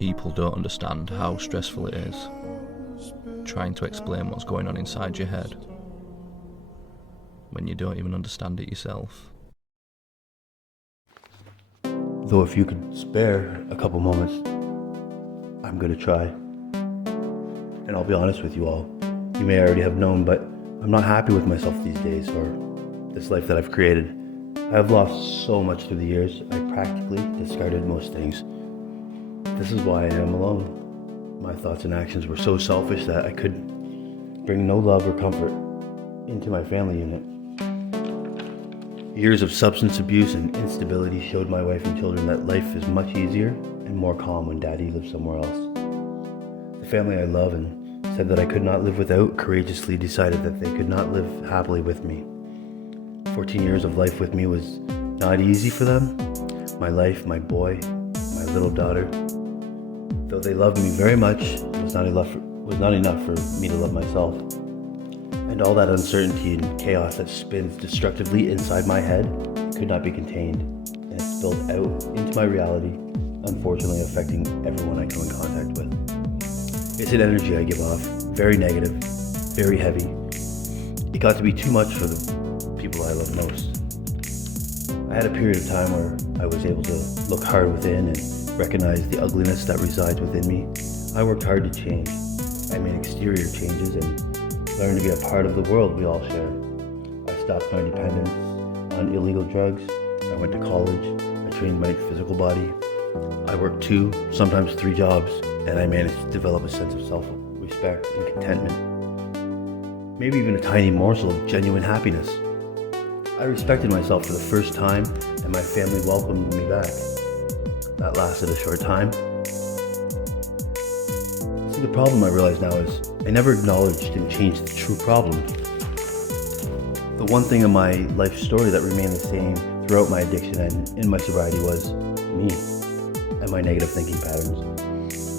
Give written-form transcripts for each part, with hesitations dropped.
People don't understand how stressful it is trying to explain what's going on inside your head when you don't even understand it yourself. Though if you could spare a couple moments, I'm gonna try. And I'll be honest with you all. You may already have known, but I'm not happy with myself these days or this life that I've created. I've lost so much through the years, I practically discarded most things. This is why I am alone. My thoughts and actions were so selfish that I could bring no love or comfort into my family unit. Years of substance abuse and instability showed my wife and children that life is much easier and more calm when Daddy lives somewhere else. The family I love and said that I could not live without courageously decided that they could not live happily with me. 14 years of life with me was not easy for them. My life, my boy, my little daughter. Though they loved me very much, it was not enough for me to love myself. And all that uncertainty and chaos that spins destructively inside my head could not be contained, and it spilled out into my reality, unfortunately affecting everyone I come in contact with. It's an energy I give off, very negative, very heavy. It got to be too much for the people I love most. I had a period of time where I was able to look hard within and recognize the ugliness that resides within me. I worked hard to change. I made exterior changes and learned to be a part of the world we all share. I stopped my dependence on illegal drugs. I went to college. I trained my physical body. I worked 2, sometimes 3 jobs, and I managed to develop a sense of self-respect and contentment. Maybe even a tiny morsel of genuine happiness. I respected myself for the first time, and my family welcomed me back. That lasted a short time. See, the problem I realize now is I never acknowledged and changed the true problem. The one thing in my life story that remained the same throughout my addiction and in my sobriety was me and my negative thinking patterns.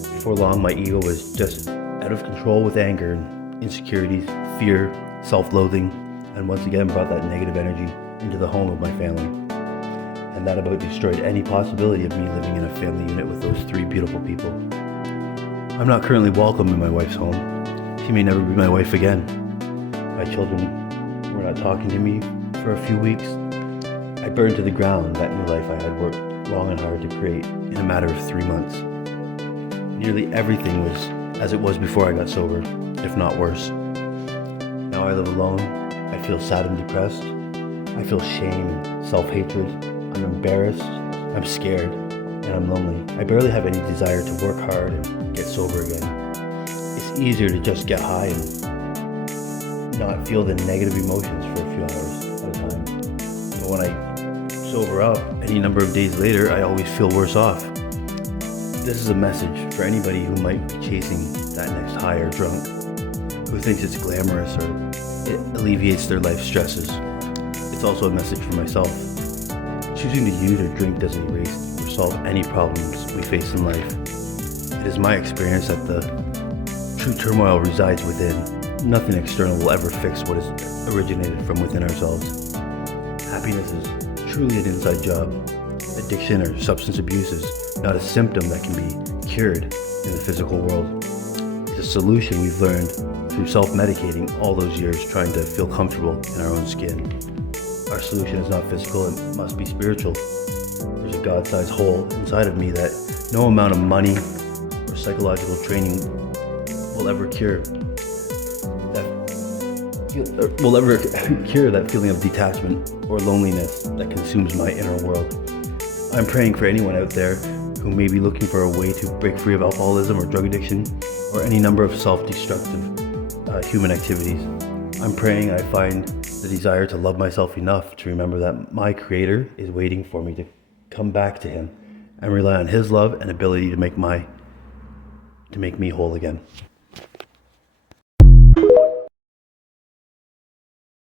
Before long, my ego was just out of control with anger and insecurities, fear, self-loathing, and once again brought that negative energy into the home of my family. And that about destroyed any possibility of me living in a family unit with those 3 beautiful people. I'm not currently welcome in my wife's home. She may never be my wife again. My children were not talking to me for a few weeks. I burned to the ground that new life I had worked long and hard to create in a matter of 3 months. Nearly everything was as it was before I got sober, if not worse. Now I live alone. I feel sad and depressed. I feel shame and self-hatred. I'm embarrassed, I'm scared, and I'm lonely. I barely have any desire to work hard and get sober again. It's easier to just get high and not feel the negative emotions for a few hours at a time. But when I sober up, any number of days later, I always feel worse off. This is a message for anybody who might be chasing that next high or drunk, who thinks it's glamorous or it alleviates their life stresses. It's also a message for myself. Choosing to use or drink doesn't erase or solve any problems we face in life. It is my experience that the true turmoil resides within. Nothing external will ever fix what is originated from within ourselves. Happiness is truly an inside job. Addiction or substance abuse is not a symptom that can be cured in the physical world. It's a solution we've learned through self-medicating all those years trying to feel comfortable in our own skin. Our solution is not physical, it must be spiritual. There's a God-sized hole inside of me that no amount of money or psychological training will ever cure. Will ever cure that feeling of detachment or loneliness that consumes my inner world. I'm praying for anyone out there who may be looking for a way to break free of alcoholism or drug addiction or any number of self-destructive human activities. I'm praying I find the desire to love myself enough to remember that my Creator is waiting for me to come back to Him and rely on His love and ability to make me whole again.